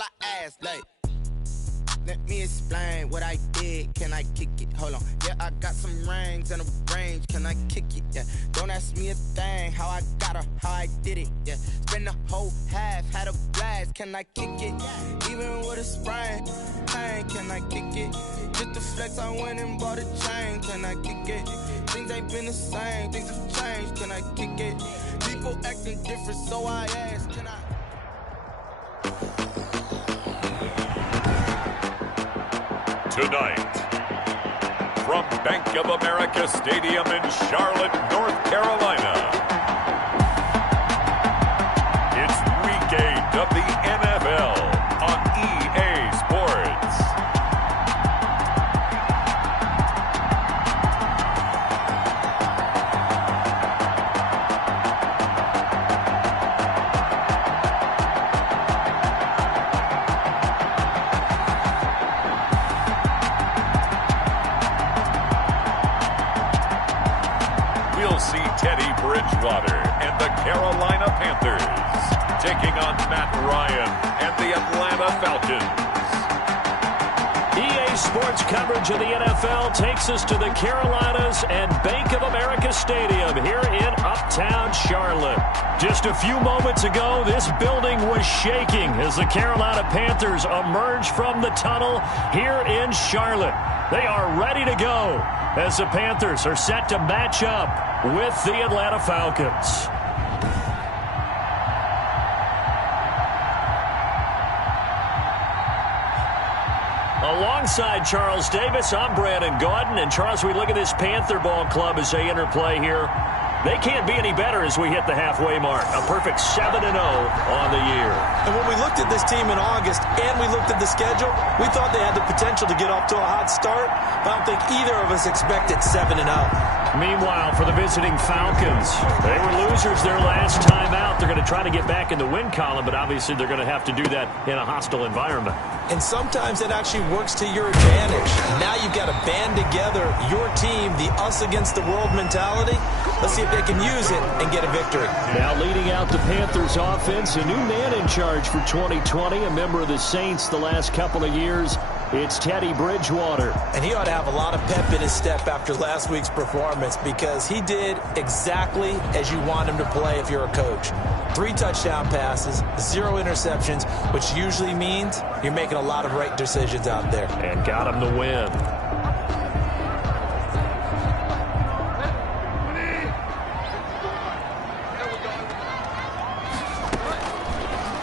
all I ask, like, let me explain what I did. Can I kick it? Hold on. Yeah, I got some rings and a range. Can I kick it? Yeah. Don't ask me a thing. How I got her, how I did it. Yeah. Spend the whole half, had a blast. Can I kick it? Even with a sprain, pain. Can I kick it? Just to flex, I went and bought a chain. Can I kick it? Things ain't been the same. Things have changed. Can I kick it? People acting different, so I ask. Can I? Tonight, from Bank of America Stadium in Charlotte, North Carolina, it's Week 8 of the NFL on EA Sports. Bridgewater and the Carolina Panthers taking on Matt Ryan and the Atlanta Falcons. EA Sports coverage of the NFL takes us to the Carolinas and Bank of America Stadium here in Uptown Charlotte. Just a few moments ago, this building was shaking as the Carolina Panthers emerged from the tunnel here in Charlotte. They are ready to go as the Panthers are set to match up with the Atlanta Falcons. Alongside Charles Davis, I'm Brandon Gaudin. And Charles, we look at this Panther ball club as they interplay here. They can't be any better as we hit the halfway mark. A perfect 7-0 on the year. And when we looked at this team in August and we looked at the schedule, we thought they had the potential to get off to a hot start. But I don't think either of us expected 7-0. Meanwhile, for the visiting Falcons, they were losers their last time out. They're going to try to get back in the win column, but obviously they're going to have to do that in a hostile environment. And sometimes it actually works to your advantage. Now you've got to band together your team, the us against the world mentality. Let's see if they can use it and get a victory. Now leading out the Panthers offense, a new man in charge for 2020, a member of the Saints the last couple of years. It's Teddy Bridgewater. And he ought to have a lot of pep in his step after last week's performance because he did exactly as you want him to play if you're a coach. 3 touchdown passes, 0 interceptions, which usually means you're making a lot of right decisions out there. And got him the win.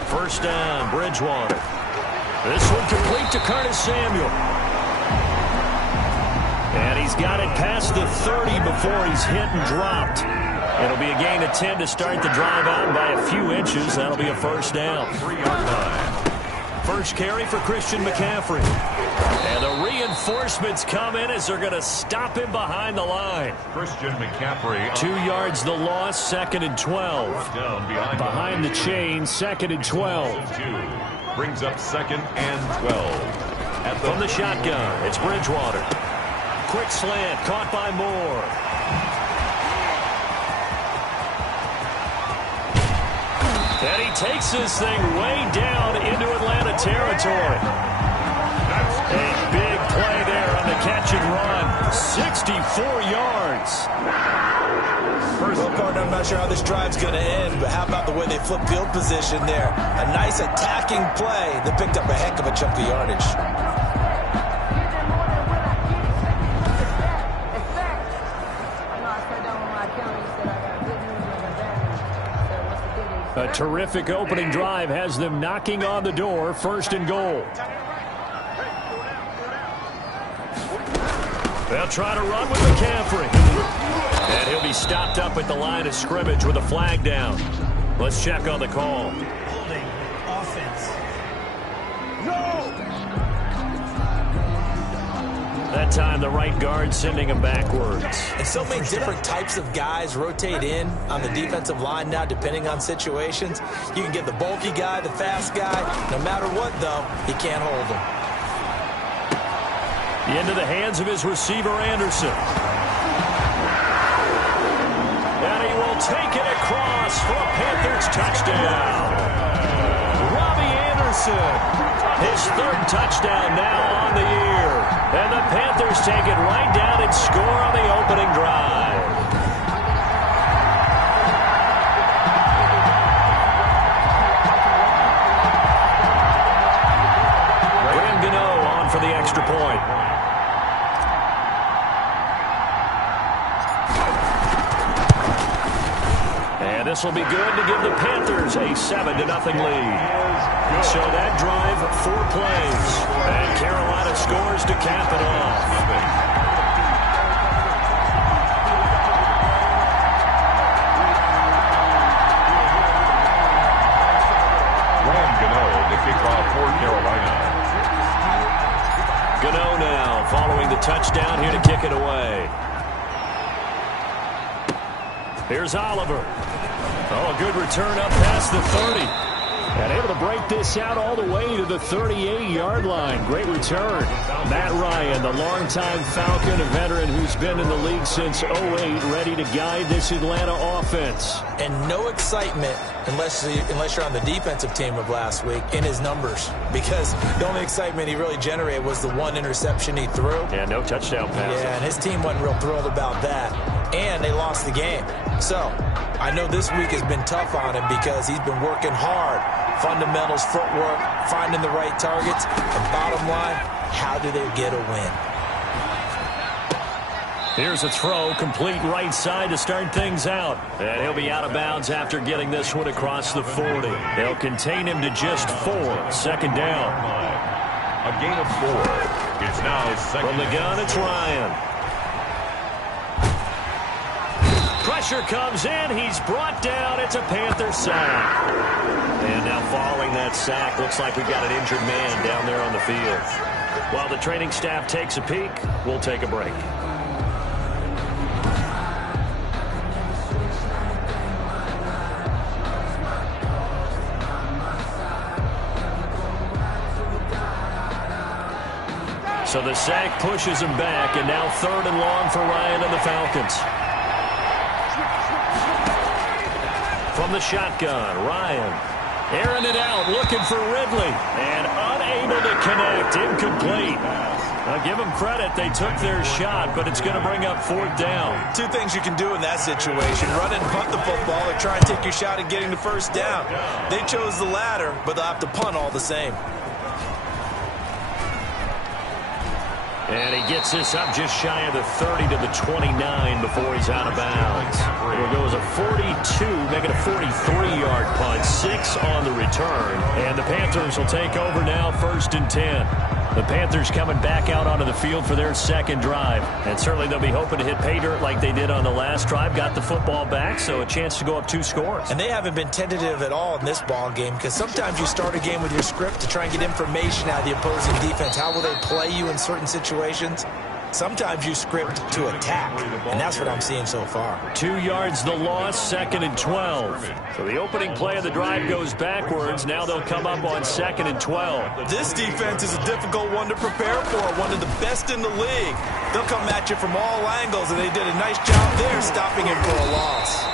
First down, Bridgewater. This one complete to Curtis Samuel. And he's got it past the 30 before he's hit and dropped. It'll be a gain of 10 to start the drive out by a few inches. That'll be a first down. 3-yard line. First carry for Christian McCaffrey. And the reinforcements come in as they're going to him behind the line. Christian McCaffrey. 2 yards the loss, 2nd and 12. Down behind the chain, 2nd and 12. Brings up 2nd and 12. From the shotgun, it's Bridgewater. Quick slant, caught by Moore. And he takes this thing way down into Atlanta territory. A big play there on the catch and run. 64 yards. Well, partner, I'm not sure how this drive's going to end, but how about the way they flip field position there? A nice attacking play that picked up a heck of a chunk of yardage. A terrific opening drive has them knocking on the door, 1st and goal. They'll try to run with McCaffrey. And he'll be stopped up at the line of scrimmage with a flag down. Let's check on the call. Holding offense. That time, the right guard sending him backwards. And so many different types of guys rotate in on the defensive line now, depending on situations. You can get the bulky guy, the fast guy. No matter what, though, he can't hold him. Into the hands of his receiver, Anderson. And he will take it across for a Panthers touchdown. Robbie Anderson Jefferson. His third touchdown now on the year. And the Panthers take it right down and score on the opening drive. For the extra point. And this will be good to give the Panthers a 7-0 lead. So that drive, 4 plays. And Carolina scores to cap it off. The kickoff for Carolina. Gano now following the touchdown here to kick it away. Here's Oliver. Oh, a good return up past the 30. And able to break this out all the way to the 38-yard line. Great return. Matt Ryan, the longtime Falcon, a veteran who's been in the league since 08, ready to guide this Atlanta offense. And no excitement unless you're on the defensive team of last week in his numbers, because the only excitement he really generated was the 1 interception he threw. Yeah, no touchdown pass. Yeah, and his team wasn't real thrilled about that. And they lost the game. So I know this week has been tough on him because he's been working hard. Fundamentals, footwork, finding the right targets. And bottom line, how do they get a win? Here's a throw, complete right side to start things out. And he'll be out of bounds after getting this one across the 40. They'll contain him to just 4. Second down. A gain of 4. It's now second. From the gun, it's Ryan. Pressure comes in. He's brought down. It's a Panther sack. And now following that sack, looks like we've got an injured man down there on the field. While the training staff takes a peek, we'll take a break. So the sack pushes him back, and now 3rd and long for Ryan and the Falcons. From the shotgun, Ryan airing it out, looking for Ridley, and unable to connect, incomplete. Now give them credit, they took their shot, but it's going to bring up 4th down. 2 things you can do in that situation: run and punt the football, or try and take your shot at getting the 1st down. They chose the latter, but they'll have to punt all the same. And he gets this up just shy of the 30 to the 29 before he's out of bounds. It goes a 42, making a 43-yard punt, 6 on the return. And the Panthers will take over now, 1st and 10. The Panthers coming back out onto the field for their 2nd drive. And certainly they'll be hoping to hit pay dirt like they did on the last drive. Got the football back, so a chance to go up 2 scores. And they haven't been tentative at all in this ball game, because sometimes you start a game with your script to try and get information out of the opposing defense. How will they play you in certain situations? Sometimes you script to attack, and that's what I'm seeing so far. 2 yards the loss, 2nd and 12. So the opening play of the drive goes backwards. Now they'll come up on 2nd and 12. This defense is a difficult one to prepare for, one of the best in the league. They'll come at you from all angles, and they did a nice job there stopping him for a loss.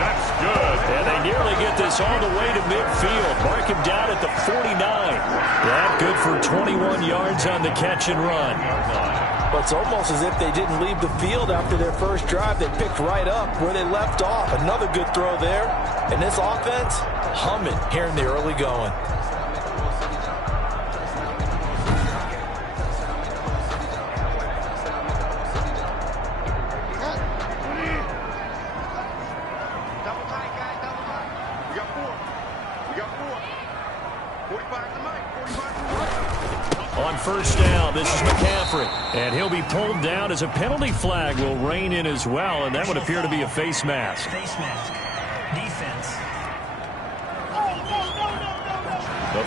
That's good. And they nearly get this all the way to midfield. Mark him down at the 49. That good for 21 yards on the catch and run. But it's almost as if they didn't leave the field after their first drive. They picked right up where they left off. Another good throw there. And this offense, humming here in the early going. On 1st down, this is McCaffrey. And he'll be pulled down as a penalty flag will rein in as well, and that would appear to be a face mask. Face mask. Defense.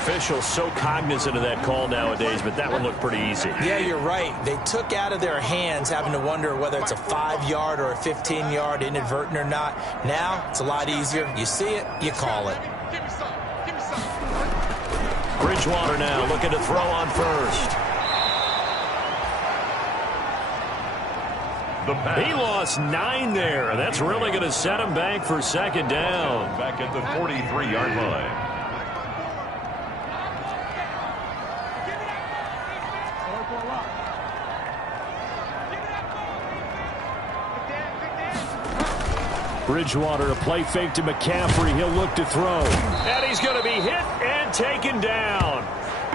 Officials so cognizant of that call nowadays, but that one looked pretty easy. Yeah, you're right. They took out of their hands having to wonder whether it's a 5-yard or a 15-yard inadvertent or not. Now, it's a lot easier. You see it, you call it. Bridgewater now looking to throw on 1st. He lost 9 there. That's really going to set him back for 2nd down. Back at the 43-yard line. Bridgewater, a play fake to McCaffrey. He'll look to throw. And he's going to be hit and taken down.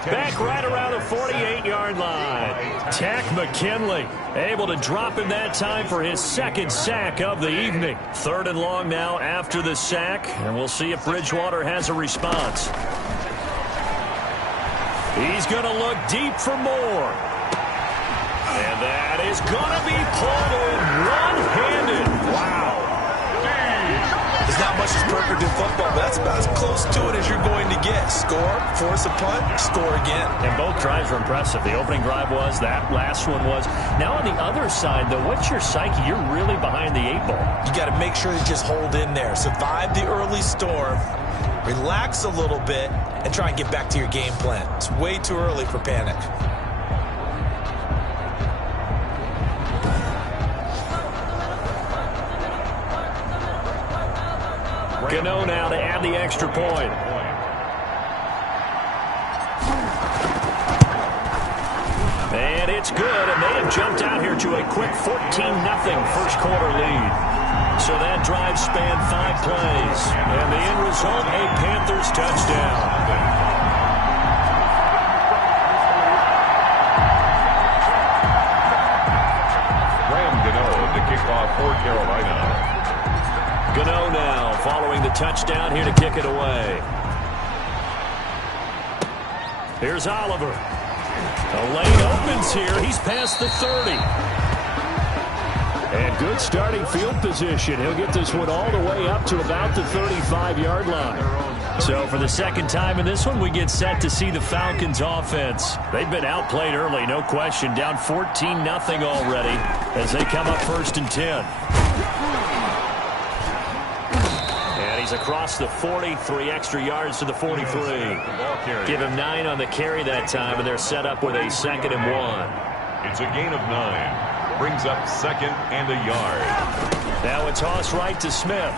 Back right around the 48-yard line. Tack McKinley able to drop him that time for his second sack of the evening. 3rd and long now after the sack, and we'll see if Bridgewater has a response. He's going to look deep for more. And that is going to be pulled in one-handed. Wow. There's not much that's perfect in football, but that's about as close to it as you're going to get. Score, force a punt, score again. And both drives were impressive. The opening drive was, that last one was. Now on the other side, though, what's your psyche? You're really behind the 8 ball. You got to make sure you just hold in there. Survive the early storm, relax a little bit, and try and get back to your game plan. It's way too early for panic. Gano now to add the extra point. And it's good, and they have jumped out here to a quick 14-0 first quarter lead. So that drive spanned 5 plays, and the end result, a Panthers touchdown. Gano to kick off for Carolina. Gano now following the touchdown here to kick it away. Here's Oliver. The lane opens here. He's past the 30. And good starting field position. He'll get this one all the way up to about the 35-yard line. So for the second time in this one, we get set to see the Falcons offense. They've been outplayed early, no question. Down 14-0 already as they come up 1st and 10. He's across the 40, 3 extra yards to the 43. Give him 9 on the carry that time, and they're set up with a 2nd and 1. It's a gain of 9. Brings up 2nd and a yard. Now it's tossed right to Smith.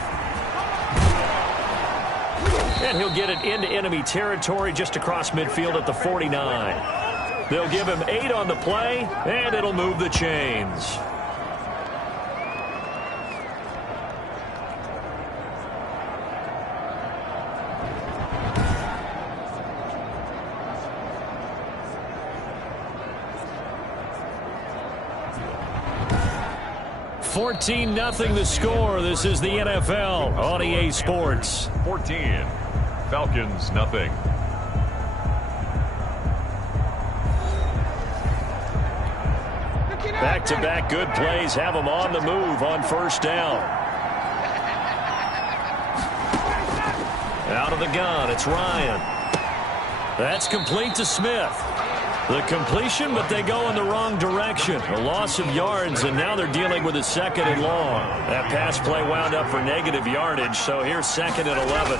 And he'll get it into enemy territory just across midfield at the 49. They'll give him 8 on the play, and it'll move the chains. $14-0 the score. This is the NFL on EA Sports. 14. Falcons, nothing. Back-to-back good plays have them on the move on 1st down. Out of the gun, it's Ryan. That's complete to Smith. The completion, but they go in the wrong direction. A loss of yards, and now they're dealing with a 2nd and long. That pass play wound up for negative yardage, so here's 2nd and 11.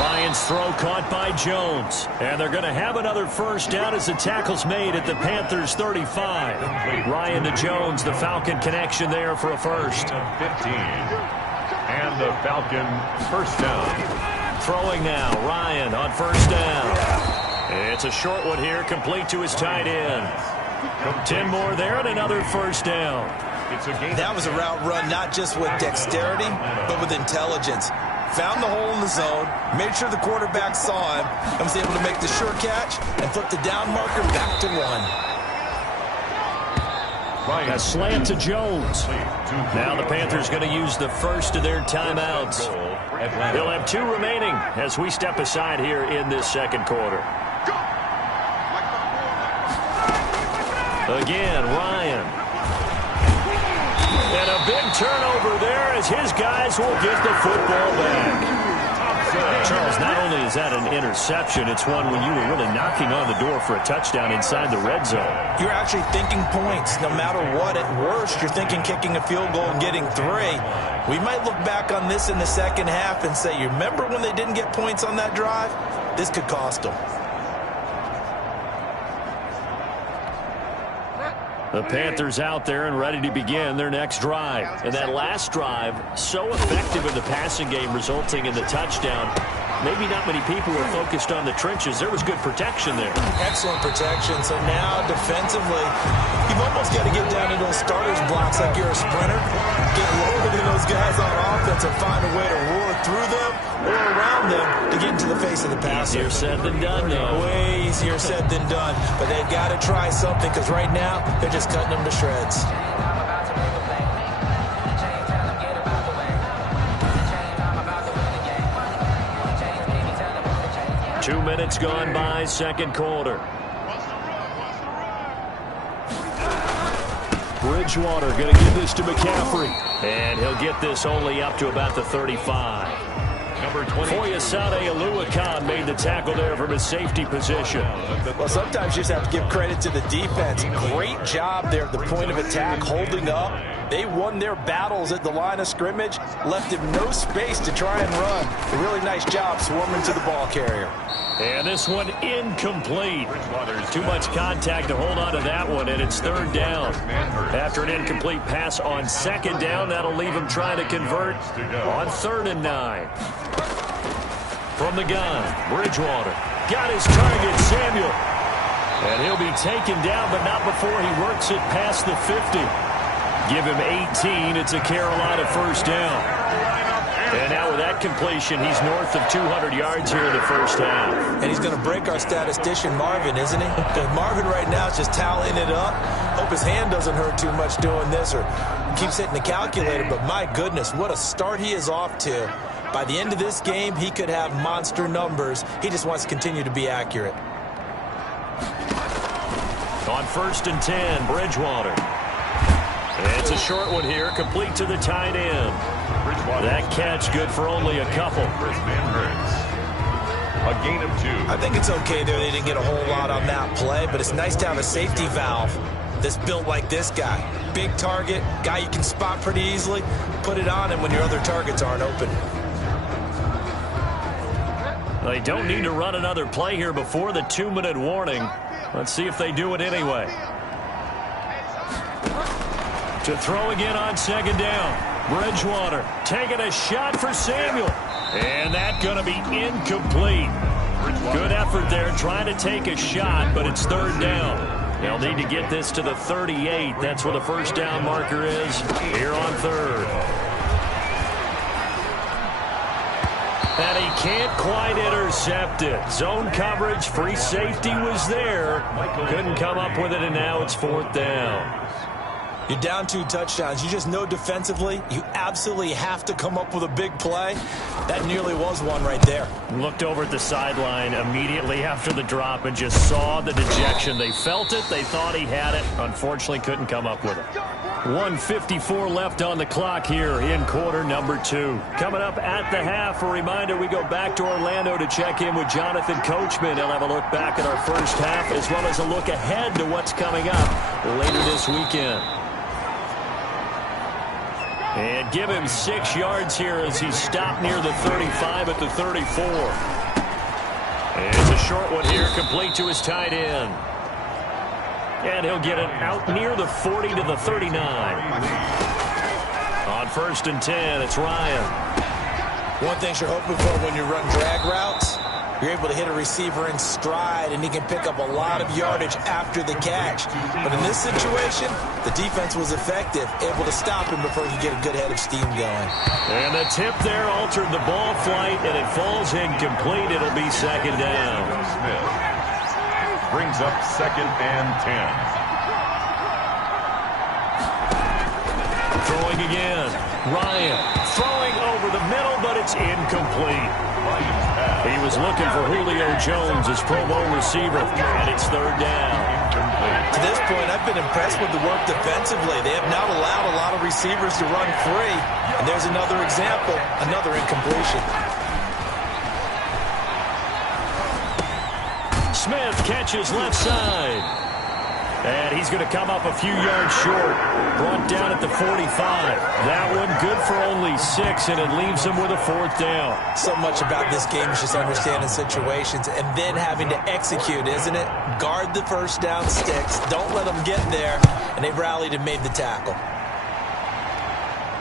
Ryan's throw caught by Jones. And they're going to have another 1st down as the tackle's made at the Panthers' 35. Ryan to Jones, the Falcon connection there for a 1st. 15. And the Falcon 1st down. Throwing now, Ryan on 1st down. It's a short one here, complete to his tight end. 10 more there and another 1st down. That was a route run not just with dexterity, but with intelligence. Found the hole in the zone, made sure the quarterback saw him, and was able to make the sure catch and flip the down marker back to 1. A slant to Jones. Now the Panthers going to use the 1st of their timeouts. They'll have 2 remaining as we step aside here in this 2nd quarter. Again, Ryan. And a big turnover there as his guys will get the football back. Charles, not only is that an interception, it's one when you were really knocking on the door for a touchdown inside the red zone. You're actually thinking points. No matter what, at worst, you're thinking kicking a field goal and getting 3. We might look back on this in the 2nd half and say, you remember when they didn't get points on that drive? This could cost them. The Panthers out there and ready to begin their next drive. And that last drive, so effective in the passing game, resulting in the touchdown. maybe not many people were focused on the trenches. There was good protection there. Excellent protection. So now defensively, you've almost got to get down to those starters blocks like you're a sprinter. Get lower than those guys on offense and find a way to roar through them or around them to get into the face of the passer. Easier said than done, though. Way easier said than done. But they've got to try something because right now they're just cutting them to shreds. Two minutes gone by, second quarter. Bridgewater going to give this to McCaffrey. And he'll get this only up to about the 35. Number 20. Foyesade Oluwakan made the tackle there from his safety position. Well, sometimes you just have to give credit to the defense. Great job there at the point of attack, holding up. They won their battles at the line of scrimmage, left him no space to try and run. A really nice job swarming to the ball carrier. And this one incomplete. Too much contact to hold on to that one, and it's third down. After an incomplete pass on second down, that'll leave him trying to convert on 3rd and 9. From the gun, Bridgewater got his target, Samuel. And he'll be taken down, but not before he works it past the 50. Give him 18. It's a Carolina first down. And now with that completion, he's north of 200 yards here in the first half. And he's going to break our statistician, Marvin, isn't he? Because Marvin right now is just tallying it up. Hope his hand doesn't hurt too much doing this or keeps hitting the calculator. But my goodness, what a start he is off to. By the end of this game, he could have monster numbers. He just wants to continue to be accurate. On 1st and 10, Bridgewater. It's a short one here, complete to the tight end. That catch good for only a couple. A gain of 2. I think it's okay there. They didn't get a whole lot on that play, but it's nice to have a safety valve that's built like this guy. Big target, guy you can spot pretty easily. Put it on him when your other targets aren't open. They don't need to run another play here before the 2-minute warning. Let's see if they do it anyway. To throw again on second down. Bridgewater taking a shot for Samuel. And that's going to be incomplete. Good effort there trying to take a shot, but it's third down. They'll need to get this to the 38. That's where the first down marker is here on 3rd. And he can't quite intercept it. Zone coverage, free safety was there. Couldn't come up with it, and now it's 4th down. You're down 2 touchdowns. You just know defensively you absolutely have to come up with a big play. That nearly was one right there. Looked over at the sideline immediately after the drop and just saw the dejection. They felt it. They thought he had it. Unfortunately, couldn't come up with it. 1:54 left on the clock here in quarter number 2. Coming up at the half, a reminder, we go back to Orlando to check in with Jonathan Coachman. He'll have a look back at our first half as well as a look ahead to what's coming up later this weekend. And give him 6 yards here as he stopped near the 35 at the 34. And it's a short one here, complete to his tight end. And he'll get it out near the 40 to the 39. On 1st and 10, it's Ryan. One thing you're hoping for when you run drag routes, you're able to hit a receiver in stride, and he can pick up a lot of yardage after the catch. But in this situation, the defense was effective, able to stop him before he could get a good head of steam going. And the tip there altered the ball flight, and it falls incomplete. It'll be second down. Smith brings up 2nd and 10. Throwing again. Ryan throwing over the middle, but it's incomplete. He was looking for Julio Jones, his Pro Bowl receiver, and it's third down. To this point, I've been impressed with the work defensively. They have not allowed a lot of receivers to run free. And there's another example, another incompletion. Smith catches left side. And he's going to come up a few yards short. Brought down at the 45. That one good for only 6, and it leaves him with a 4th down. So much about this game is just understanding situations and then having to execute, isn't it? Guard the first down sticks. Don't let them get there. And they rallied and made the tackle.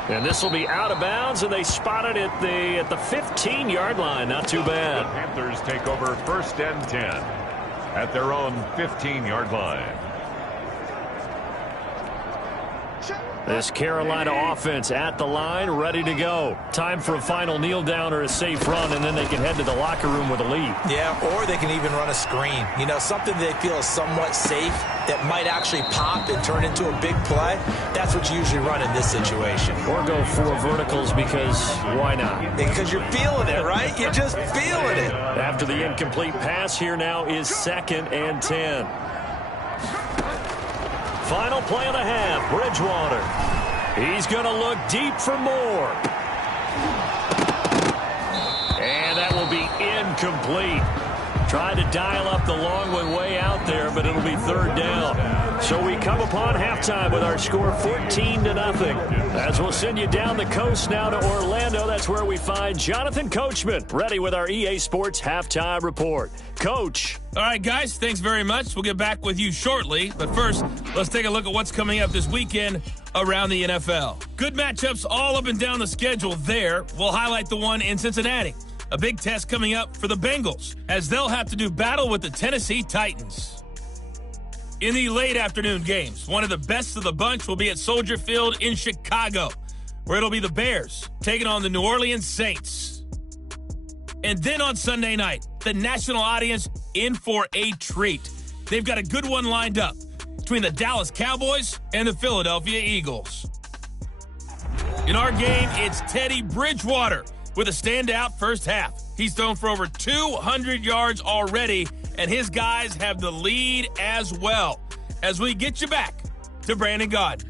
And this will be out of bounds, and they spot it at the 15-yard line. Not too bad. The Panthers take over 1st and 10 at their own 15-yard line. This Carolina offense at the line, ready to go. Time for a final kneel down or a safe run, and then they can head to the locker room with a lead. Yeah, or they can even run a screen. You know, something they feel is somewhat safe that might actually pop and turn into a big play. That's what you usually run in this situation. Or go 4 verticals because why not? Because you're feeling it, right? You're just feeling it. After the incomplete pass, here now is 2nd and 10. Final play of the half, Bridgewater. He's going to look deep for more. And that will be incomplete. Tried to dial up the long one way out there, but it'll be 3rd down. So we come upon halftime with our score 14-0. As we'll send you down the coast now to Orlando, that's where we find Jonathan Coachman, ready with our EA Sports halftime report. Coach. All right, guys, thanks very much. We'll get back with you shortly. But first, let's take a look at what's coming up this weekend around the NFL. Good matchups all up and down the schedule there. We'll highlight the one in Cincinnati. A big test coming up for the Bengals, as they'll have to do battle with the Tennessee Titans. In the late afternoon games, one of the best of the bunch will be at Soldier Field in Chicago, where it'll be the Bears taking on the New Orleans Saints. And then on Sunday night, the national audience in for a treat. They've got a good one lined up between the Dallas Cowboys and the Philadelphia Eagles. In our game, it's Teddy Bridgewater with a standout first half. He's thrown for over 200 yards already, and his guys have the lead as well. As we get you back to Brandon Gaudin.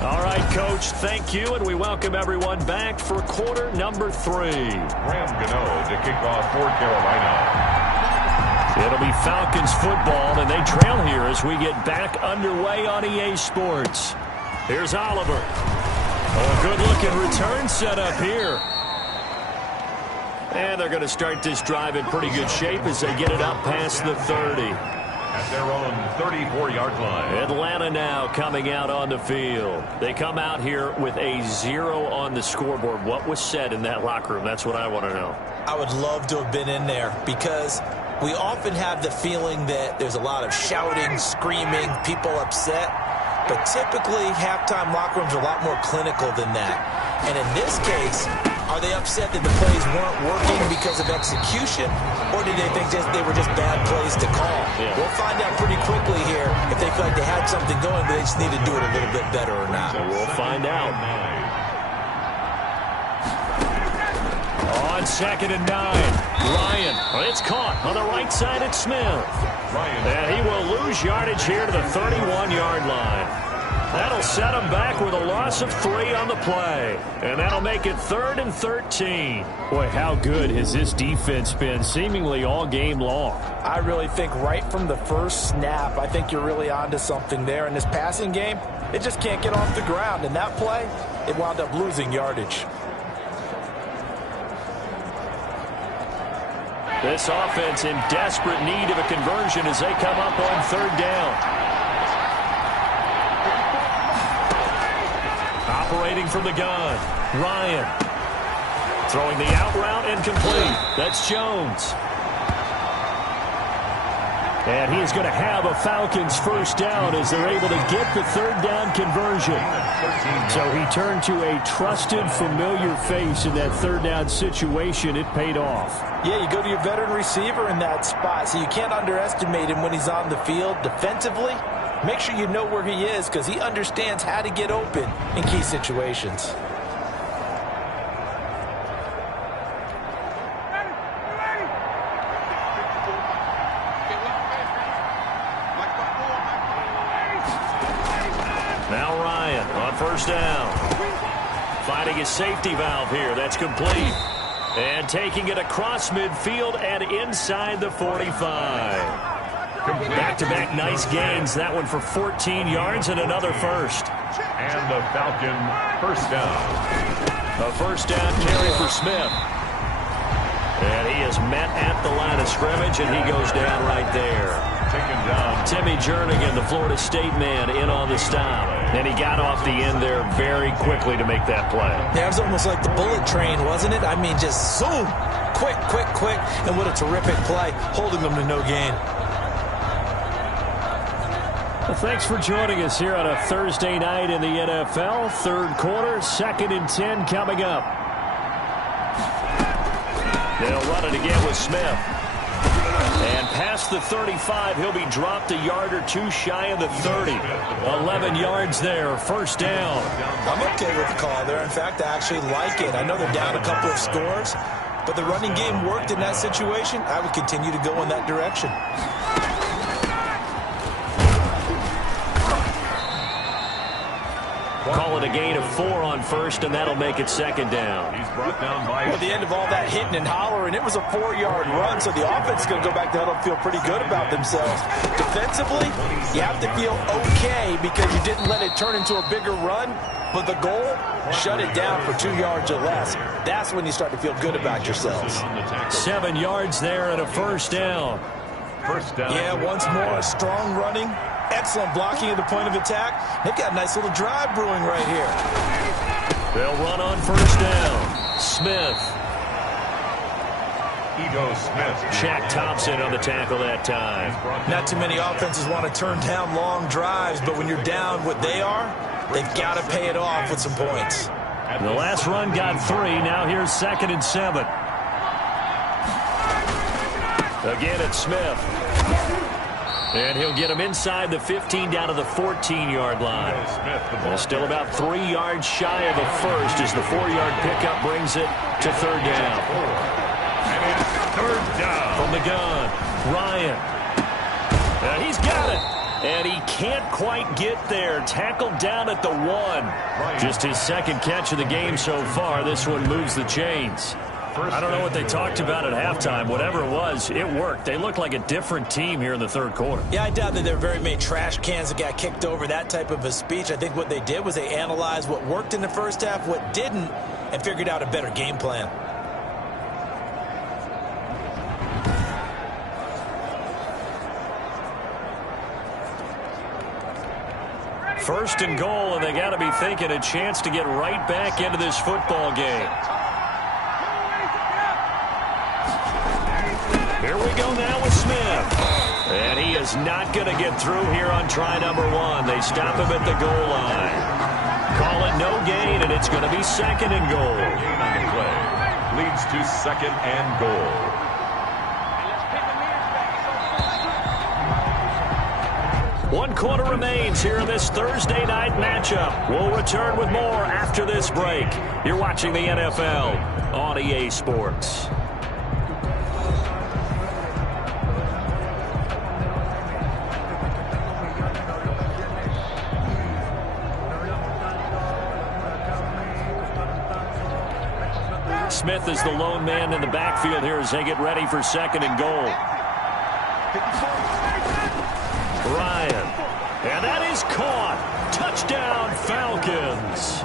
All right, Coach, thank you, and we welcome everyone back for quarter number 3. Graham Gano to kick off for Carolina. It'll be Falcons football, and they trail here as we get back underway on EA Sports. Here's Oliver. Oh, a good-looking return set up here. And they're going to start this drive in pretty good shape as they get it up past the 30. At their own 34-yard line. Atlanta now coming out on the field. They come out here with a 0 on the scoreboard. What was said in that locker room? That's what I want to know. I would love to have been in there because we often have the feeling that there's a lot of shouting, screaming, people upset. But typically, halftime locker rooms are a lot more clinical than that. And in this case, are they upset that the plays weren't working because of execution, or did they think they were just bad plays to call? Yeah. We'll find out pretty quickly here if they feel like they had something going, but they just need to do it a little bit better or not. So we'll find out. On 2nd and 9, Ryan. Well, it's caught on the right side at Smith. And he will lose yardage here to the 31-yard line. That'll set him back with a loss of 3 on the play. And that'll make it 3rd and 13. Boy, how good has this defense been seemingly all game long? I really think right from the first snap, I think you're really onto something there. In this passing game, it just can't get off the ground. And that play, it wound up losing yardage. This offense in desperate need of a conversion as they come up on 3rd down. Operating from the gun, Ryan. Throwing the out route incomplete. That's Jones. And he is going to have a Falcons first down as they're able to get the 3rd down conversion. So he turned to a trusted, familiar face in that 3rd down situation. It paid off. Yeah, you go to your veteran receiver in that spot, so you can't underestimate him when he's on the field defensively. Make sure you know where he is because he understands how to get open in key situations. Now Ryan on 1st down. Finding his safety valve here. That's complete. And taking it across midfield and inside the 45. Back-to-back nice gains. That one for 14 yards and another first. And the Falcon first down. A first down carry for Smith. And he is met at the line of scrimmage, and he goes down right there. taken down. Timmy Jernigan, the Florida State man, in on the stop. And he got off the end there very quickly to make that play. Yeah, it was almost like the bullet train, wasn't it? I mean, just zoom. Quick, quick, quick. And what a terrific play, holding them to no gain. Well, thanks for joining us here on a Thursday night in the NFL. Third quarter, 2nd and 10 coming up. They'll run it again with Smith. And past the 35, he'll be dropped a yard or two shy of the 30. 11 yards there, first down. I'm okay with the call there. In fact, I actually like it. I know they're down a couple of scores, but the running game worked in that situation. I would continue to go in that direction. Call it a gain of 4 on first, and that'll make it second down. He's brought down by... At the end of all that hitting and hollering, it was a 4-yard run, so the offense is going to go back to huddle and feel pretty good about themselves. Defensively, you have to feel okay because you didn't let it turn into a bigger run, but the goal, shut it down for 2 yards or less. That's when you start to feel good about yourselves. 7 yards there and a first down. First down. Yeah, once more, strong running. Excellent blocking at the point of attack. They've got a nice little drive brewing right here. They'll run on first down. Smith. Ego Smith. Shaq Thompson on the tackle that time. Not too many offenses want to turn down long drives, but when you're down what they are, they've got to pay it off with some points. The last run got 3. Now here's 2nd and 7. Again, it's Smith. And he'll get him inside the 15 down to the 14-yard line. Well, still about 3 yards shy of the first as the 4-yard pickup brings it to third down. And it's third down. From the gun, Ryan. He's got it. And he can't quite get there. Tackled down at the 1. Just his second catch of the game so far. This one moves the chains. I don't know what they talked about at halftime. Whatever it was, it worked. They look like a different team here in the third quarter. Yeah, I doubt that there were very many trash cans that got kicked over, that type of a speech. I think what they did was they analyzed what worked in the first half, what didn't, and figured out a better game plan. First and goal, and they got to be thinking a chance to get right back into this football game. Here we go now with Smith. And he is not going to get through here on try number 1. They stop him at the goal line. Call it no gain, and it's going to be 2nd and goal. Gain on the play. Leads to 2nd and goal. One quarter remains here in this Thursday night matchup. We'll return with more after this break. You're watching the NFL on EA Sports. Smith is the lone man in the backfield here as they get ready for 2nd and goal. Ryan. And that is caught. Touchdown, Falcons.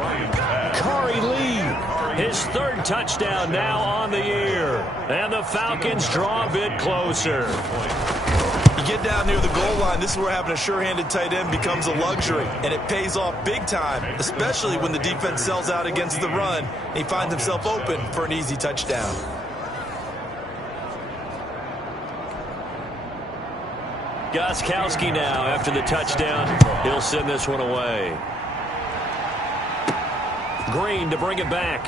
Kari Lee, his 3rd touchdown now on the year. And the Falcons draw a bit closer. You get down near the goal line, this is where having a sure-handed tight end becomes a luxury, and it pays off big time, especially when the defense sells out against the run, and he finds himself open for an easy touchdown. Gostkowski now after the touchdown. He'll send this one away. Green to bring it back.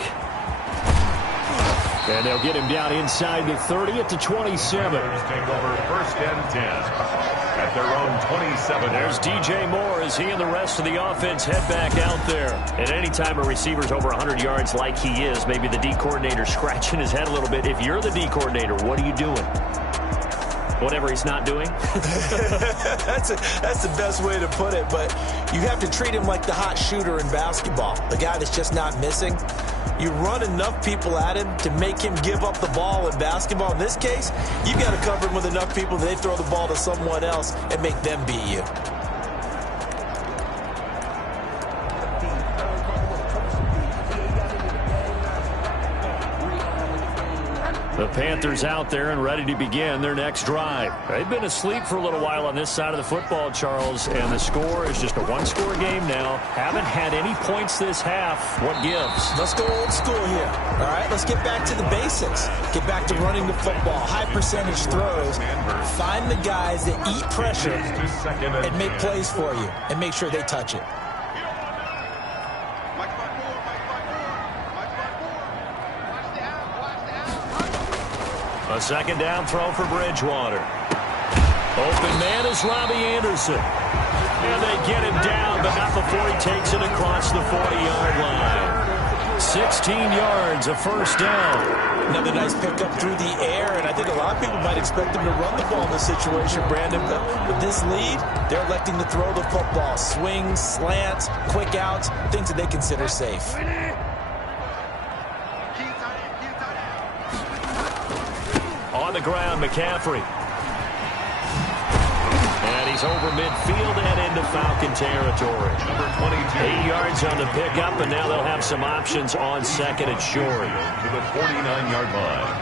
And they'll get him down inside the 30 at the 27. Take over 1st and 10 at their own 27. There's DJ Moore as he and the rest of the offense head back out there. And anytime a receiver's over 100 yards like he is, maybe the D coordinator scratching his head a little bit. If you're the D coordinator, what are you doing? Whatever he's not doing? That's the best way to put it, but you have to treat him like the hot shooter in basketball, the guy that's just not missing. You run enough people at him to make him give up the ball in basketball. In this case, you've got to cover him with enough people that they throw the ball to someone else and make them beat you. The Panthers out there and ready to begin their next drive. They've been asleep for a little while on this side of the football, Charles, and the score is just a one-score game now. Haven't had any points this half. What gives? Let's go old school here. All right, let's get back to the basics. Get back to running the football, high-percentage throws. Find the guys that eat pressure and make plays for you and make sure they touch it. A second down throw for Bridgewater. Open man is Robbie Anderson. And they get him down, but not before he takes it across the 40-yard line. 16 yards, a first down. Another nice pickup through the air, and I think a lot of people might expect him to run the ball in this situation, Brandon. But with this lead, they're electing to throw the football. Swings, slants, quick outs, things that they consider safe. On the ground, McCaffrey. And he's over midfield and into Falcon territory. Number 22. 8 yards on the pickup, and now they'll have some options on second and short. To the 49-yard line.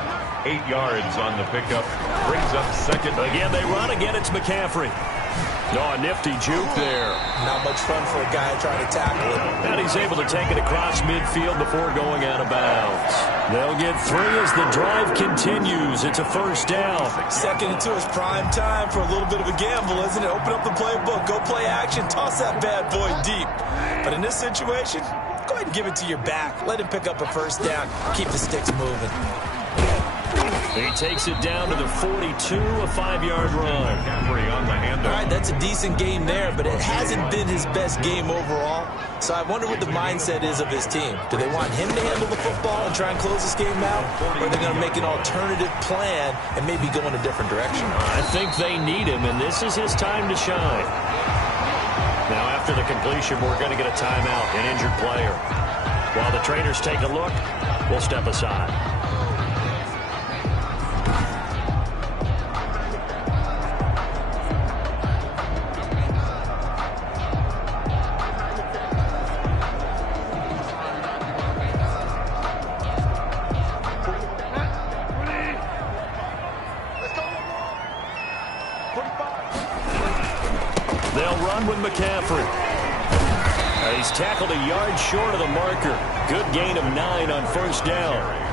8 yards on the pickup. Brings up second. Again, they run. Again, it's McCaffrey. Oh, a nifty juke there. Not much fun for a guy trying to tackle it. And he's able to take it across midfield before going out of bounds. They'll get 3 as the drive continues. It's a first down. 2nd and 2 is prime time for a little bit of a gamble, isn't it? Open up the playbook, go play action, toss that bad boy deep. But in this situation, go ahead and give it to your back. Let him pick up a first down. Keep the sticks moving. He takes it down to the 42, a 5-yard run. On the handoff. All right, that's a decent game there, but it hasn't been his best game overall. So I wonder what the mindset is of his team. Do they want him to handle the football and try and close this game out? Or are they going to make an alternative plan and maybe go in a different direction? I think they need him, and this is his time to shine. Now, after the completion, we're going to get a timeout, an injured player. While the trainers take a look, we'll step aside. With McCaffrey. He's tackled a yard short of the marker. Good gain of 9 on first down.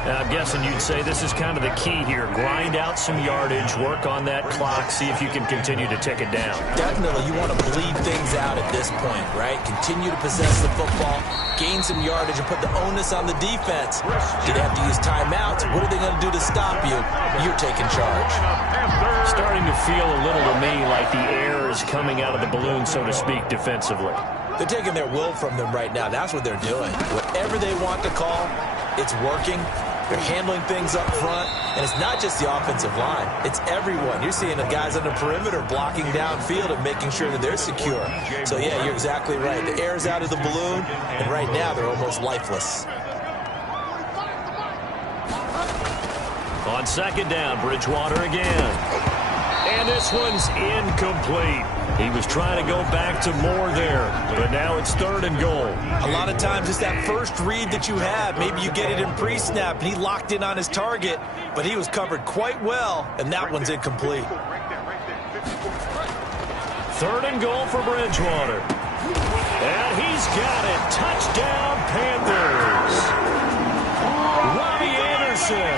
I'm guessing you'd say this is kind of the key here. Grind out some yardage, work on that clock, see if you can continue to tick it down. Definitely, you want to bleed things out at this point, right? Continue to possess the football, gain some yardage, and put the onus on the defense. Do they have to use timeouts? What are they going to do to stop you? You're taking charge. Starting to feel a little to me like the air is coming out of the balloon, so to speak, defensively. They're taking their will from them right now. That's what they're doing. Whatever they want to call, it's working. They're handling things up front, and it's not just the offensive line. It's everyone. You're seeing the guys on the perimeter blocking downfield and making sure that they're secure. So, yeah, you're exactly right. The air's out of the balloon, and right now they're almost lifeless. On second down, Bridgewater again. And this one's incomplete. He was trying to go back to more there, but now it's 3rd and goal. A lot of times it's that first read that you have. Maybe you get it in pre-snap, and he locked in on his target, but he was covered quite well, and that one's incomplete. 3rd and goal for Bridgewater. And he's got it. Touchdown, Panthers. Robbie Anderson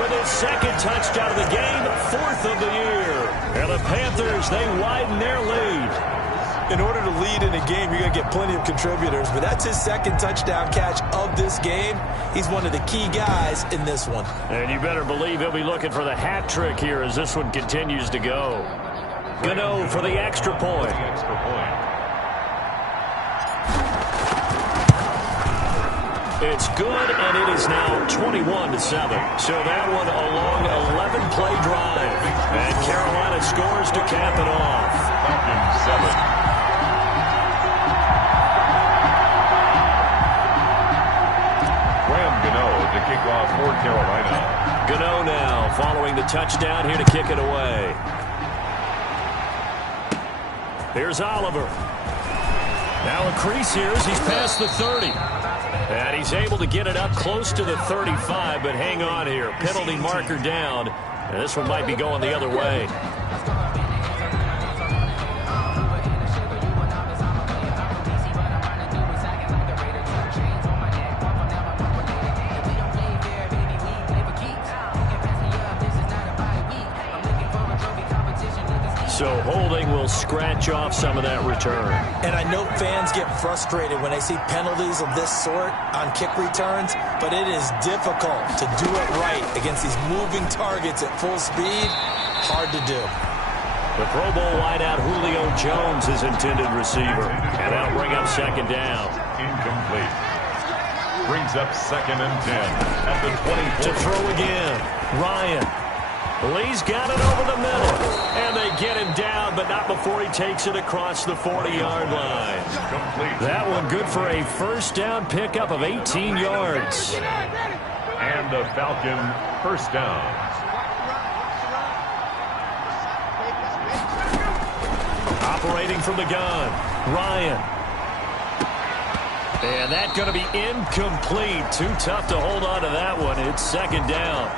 with his 2nd touchdown of the game, 4th of the year. And the Panthers, they widen their lead. In order to lead in a game, you're going to get plenty of contributors, but that's his 2nd touchdown catch of this game. He's one of the key guys in this one. And you better believe he'll be looking for the hat trick here as this one continues to go. Gano for the extra point. It's good, and it is now 21-7. So that one a long 11-play drive. And Carolina scores to cap it off. Falcons 7. Graham Gano to kick off for Carolina. Gano now following the touchdown here to kick it away. Here's Oliver. Now a crease here as he's past the 30. And he's able to get it up close to the 35, but hang on here. Penalty marker down. And this one might be going the other way. So holding will scratch off some of that return. And I know fans get frustrated when they see penalties of this sort on kick returns, but it is difficult to do it right against these moving targets at full speed. Hard to do. The Pro Bowl wideout Julio Jones is intended receiver. And that'll bring up second down. Incomplete. Brings up 2nd and 10 at the 24. To throw again. Ryan. Lee's got it over the middle. And they get him down, but not before he takes it across the 40-yard line. Complete. That one good for a first down pickup of 18 yards. And the Falcon first down. Operating from the gun. Ryan. And that's going to be incomplete. Too tough to hold on to that one. It's second down.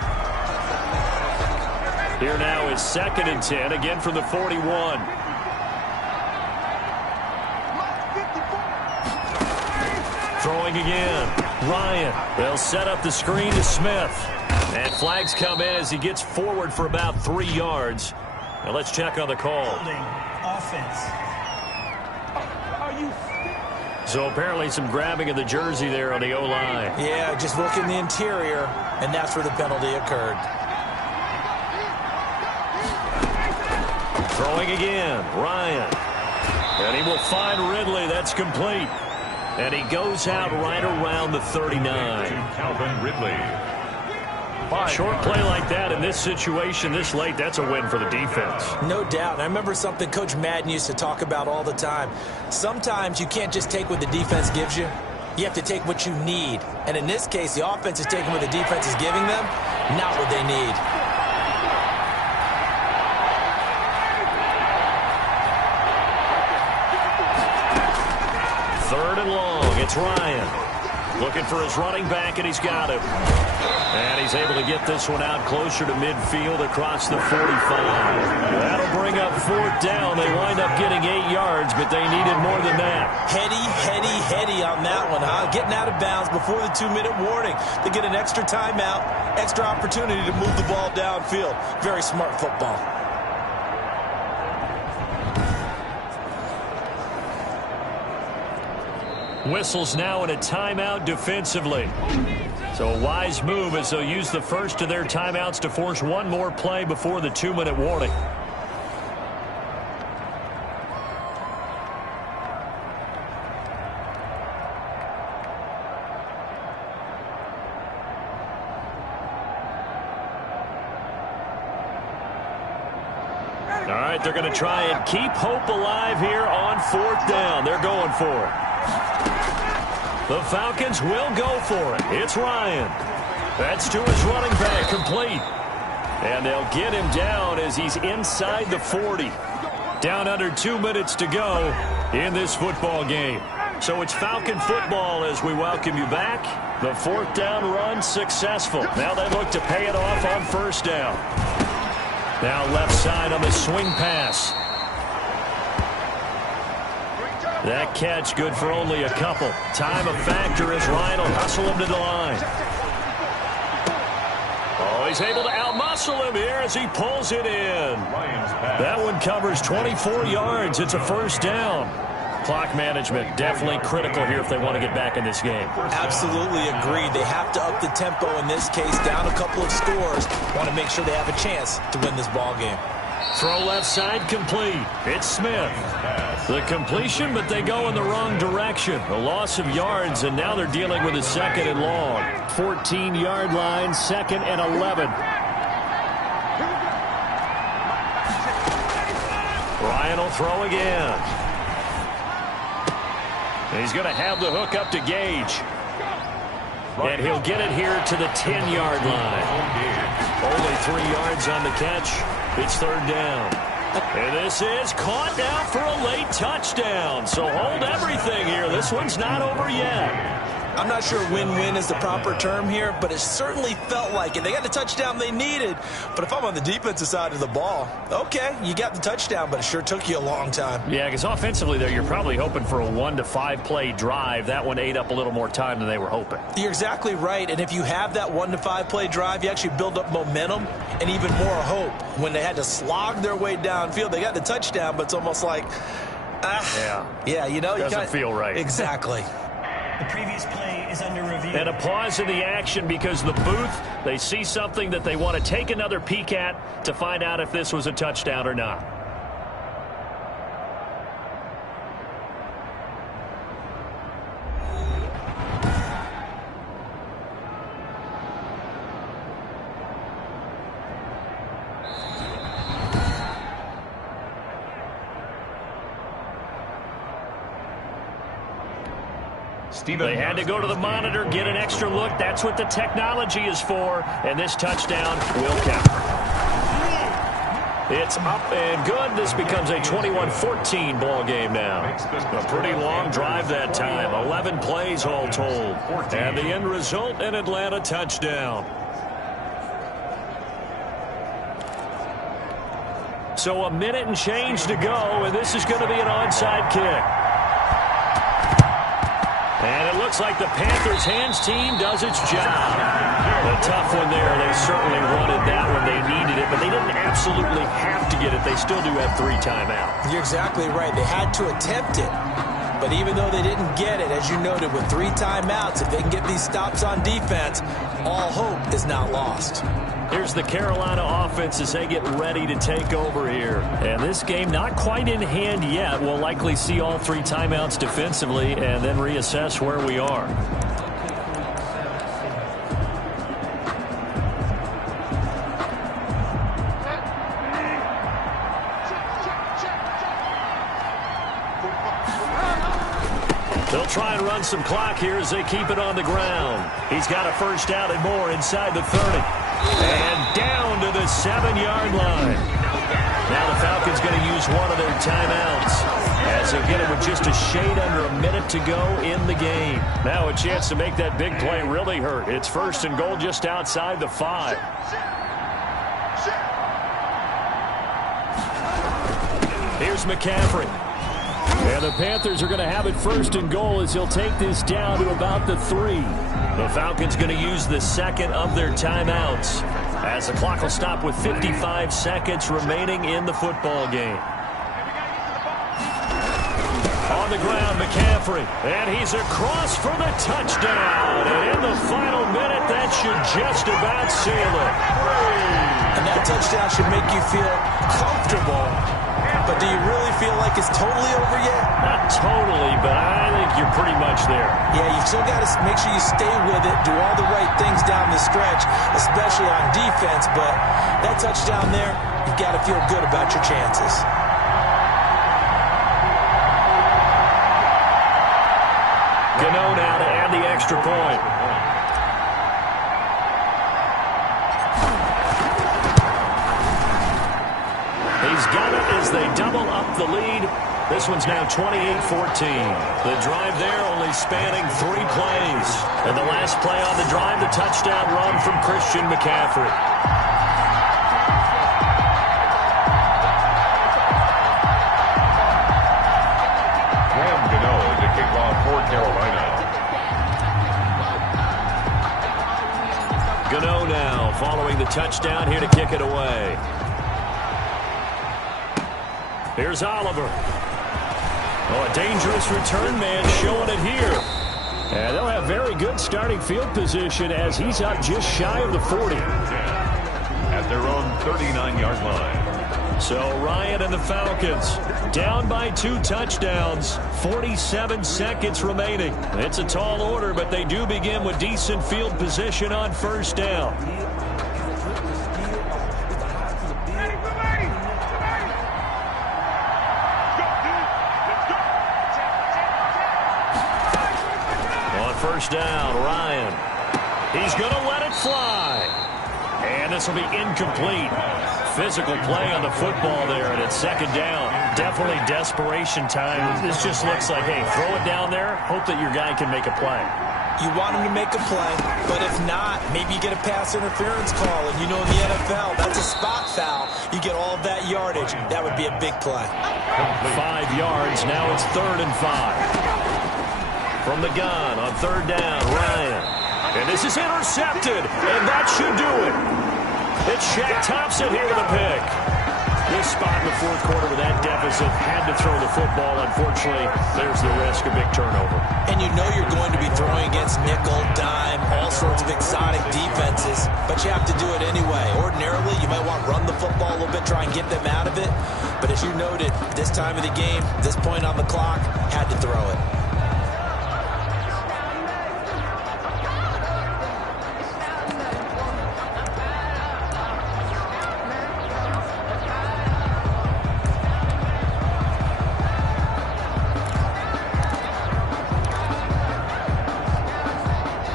Here now is 2nd and 10, again from the 41. Throwing again. Ryan. They'll set up the screen to Smith. And flags come in as he gets forward for about 3 yards. Now let's check on the call. Holding offense. So apparently some grabbing of the jersey there on the O-line. Yeah, just look in the interior, and that's where the penalty occurred. Throwing again, Ryan. And he will find Ridley. That's complete. And he goes out right around the 39. Calvin Ridley. Short play like that in this situation this late, that's a win for the defense. No doubt. I remember something Coach Madden used to talk about all the time. Sometimes you can't just take what the defense gives you. You have to take what you need. And in this case, the offense is taking what the defense is giving them, not what they need. Third and long. It's Ryan. Looking for his running back, and he's got him. And he's able to get this one out closer to midfield across the 45. That'll bring up 4th down. They wind up getting 8 yards, but they needed more than that. Heady on that one, huh? Getting out of bounds before the 2-minute warning. They get an extra timeout, extra opportunity to move the ball downfield. Very smart football. Whistles now in a timeout defensively. So a wise move as they'll use the first of their timeouts to force one more play before the 2-minute warning. All right, they're going to try and keep hope alive here on 4th down. They're going for it. The Falcons will go for it. It's Ryan. That's to his running back, complete. And they'll get him down as he's inside the 40. Down under 2 minutes to go in this football game. So it's Falcon football as we welcome you back. The 4th down run successful. Now they look to pay it off on 1st down. Now left side on the swing pass. That catch good for only a couple. Time of factor as Ryan will hustle him to the line. Oh, he's able to outmuscle him here as he pulls it in. That one covers 24 yards. It's a 1st down. Clock management definitely critical here if they want to get back in this game. Absolutely agreed. They have to up the tempo in this case. Down a couple of scores. Want to make sure they have a chance to win this ball game. Throw left side complete. It's Smith. The completion, but they go in the wrong direction. A loss of yards, and now they're dealing with a 2nd and long. 14-yard line, 2nd and 11. Ryan will throw again. And he's going to have the hook up to Gage. And he'll get it here to the 10-yard line. Only 3 yards on the catch. It's 3rd down. And this is caught now for a late touchdown. So hold everything here. This one's not over yet. I'm not sure win-win is the proper term here, but it certainly felt like it. They got the touchdown they needed, but if I'm on the defensive side of the ball, okay, you got the touchdown, but it sure took you a long time. Yeah, because offensively there, you're probably hoping for a 1 to 5 play drive. That one ate up a little more time than they were hoping. You're exactly right, and if you have that 1 to 5 play drive, you actually build up momentum and even more hope. When they had to slog their way downfield, they got the touchdown, but it's almost like, yeah, you know, doesn't feel right. Exactly. The previous play is under review. And a pause in the action because the booth, they see something that they want to take another peek at to find out if this was a touchdown or not. They had to go to the monitor, get an extra look. That's what the technology is for. And this touchdown will count. It's up and good. This becomes a 21-14 ball game now. A pretty long drive that time. 11 plays all told. And the end result, an Atlanta touchdown. So a minute and change to go, and this is going to be an onside kick. And it looks like the Panthers hands team does its job. A tough one there. They certainly wanted that when they needed it, but they didn't absolutely have to get it. They still do have 3 timeouts. You're exactly right. They had to attempt it. But even though they didn't get it, as you noted, with 3 timeouts, if they can get these stops on defense, all hope is not lost. Here's the Carolina offense as they get ready to take over here. And this game not quite in hand yet. We'll likely see all 3 timeouts defensively and then reassess where we are. They'll try and run some clock here as they keep it on the ground. He's got a first down and more inside the 30. And down to the 7-yard line. Now the Falcons going to use one of their timeouts as they get it with just a shade under a minute to go in the game. Now a chance to make that big play really hurt. It's first and goal just outside the 5. Here's McCaffrey. And the Panthers are going to have it first and goal as he'll take this down to about the 3. The Falcons going to use the second of their timeouts as the clock will stop with 55 seconds remaining in the football game. On the ground, McCaffrey. And he's across for the touchdown. And in the final minute, that should just about seal it. And that touchdown should make you feel comfortable. But do you really feel like it's totally over yet? Not totally, but I think you're pretty much there. Yeah, you've still got to make sure you stay with it, do all the right things down the stretch, especially on defense. But that touchdown there, you've got to feel good about your chances. Gano now to add the extra point. He's got it as they double up the lead. This one's now 28-14. The drive there only spanning 3 plays. And the last play on the drive, the touchdown run from Christian McCaffrey. Gano to kick off for Carolina. Gano now following the touchdown here to kick it away. Here's Oliver. Oh, a dangerous return man showing it here. And they'll have very good starting field position as he's up just shy of the 40. At their own 39-yard line. So Ryan and the Falcons down by 2 touchdowns. 47 seconds remaining. It's a tall order, but they do begin with decent field position on first down. First down, Ryan. He's going to let it fly. And this will be incomplete. Physical play on the football there, and it's second down. Definitely desperation time. This just looks like, hey, throw it down there, hope that your guy can make a play. You want him to make a play, but if not, maybe you get a pass interference call, and you know in the NFL, that's a spot foul. You get all of that yardage. That would be a big play. 5 yards. Now it's 3rd and 5. From the gun on 3rd down, Ryan. And this is intercepted, and that should do it. It's Shaq Thompson here with a pick. This spot in the 4th quarter with that deficit, had to throw the football. Unfortunately, there's the risk of big turnover. And you know you're going to be throwing against nickel, dime, all sorts of exotic defenses, but you have to do it anyway. Ordinarily, you might want to run the football a little bit, try and get them out of it. But as you noted, this time of the game, this point on the clock, had to throw it.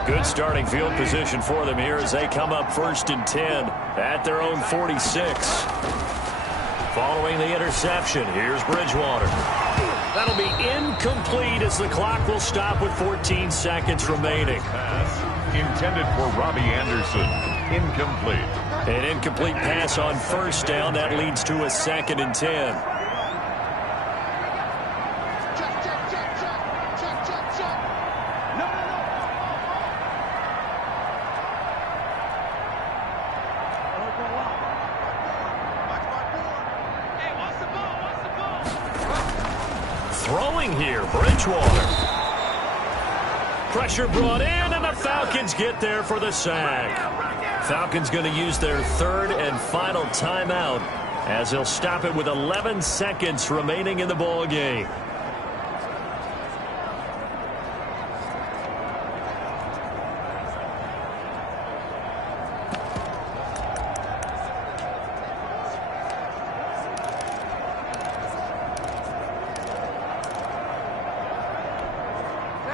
Good starting field position for them here as they come up 1st and 10 at their own 46. Following the interception, here's Bridgewater. That'll be incomplete as the clock will stop with 14 seconds remaining. Pass intended for Robbie Anderson. Incomplete. An incomplete pass on 1st down. That leads to a 2nd and 10. Throwing here, Bridgewater. Pressure brought in, and the Falcons get there for the sack. Falcons going to use their 3rd and final timeout as they'll stop it with 11 seconds remaining in the ball game.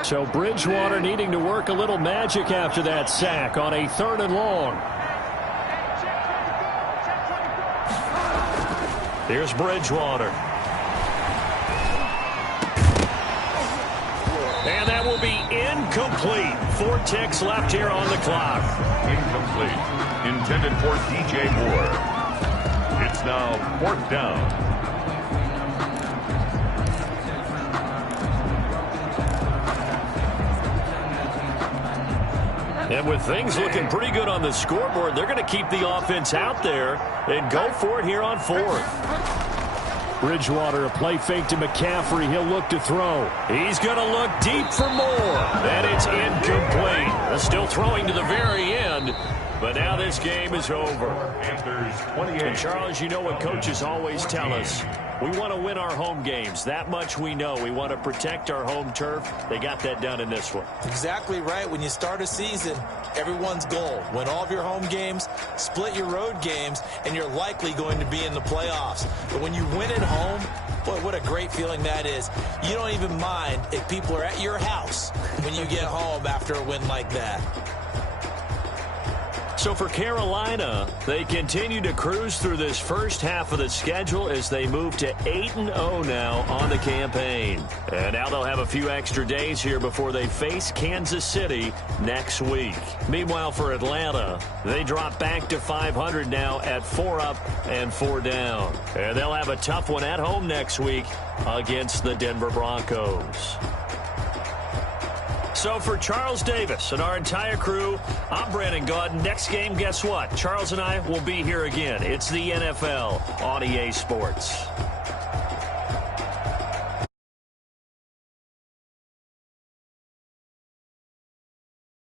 So Bridgewater needing to work a little magic after that sack on a 3rd and long. Here's Bridgewater. And that will be incomplete. 4 ticks left here on the clock. Incomplete. Intended for DJ Moore. It's now 4th down. And with things looking pretty good on the scoreboard, they're going to keep the offense out there and go for it here on 4th. Bridgewater, a play fake to McCaffrey. He'll look to throw. He's going to look deep for more. And it's incomplete. Still throwing to the very end. But now this game is over. Panthers 28. And Charles, you know what coaches always tell us. We want to win our home games. That much we know. We want to protect our home turf. They got that done in this one. Exactly right. When you start a season, everyone's goal: win all of your home games, split your road games, and you're likely going to be in the playoffs. But when you win at home, boy, what a great feeling that is. You don't even mind if people are at your house when you get home after a win like that. So for Carolina, they continue to cruise through this first half of the schedule as they move to 8-0 now on the campaign. And now they'll have a few extra days here before they face Kansas City next week. Meanwhile, for Atlanta, they drop back to 500 now at 4 up and 4 down. And they'll have a tough one at home next week against the Denver Broncos. So for Charles Davis and our entire crew, I'm Brandon Gaudin. Next game, guess what? Charles and I will be here again. It's the NFL on EA Sports.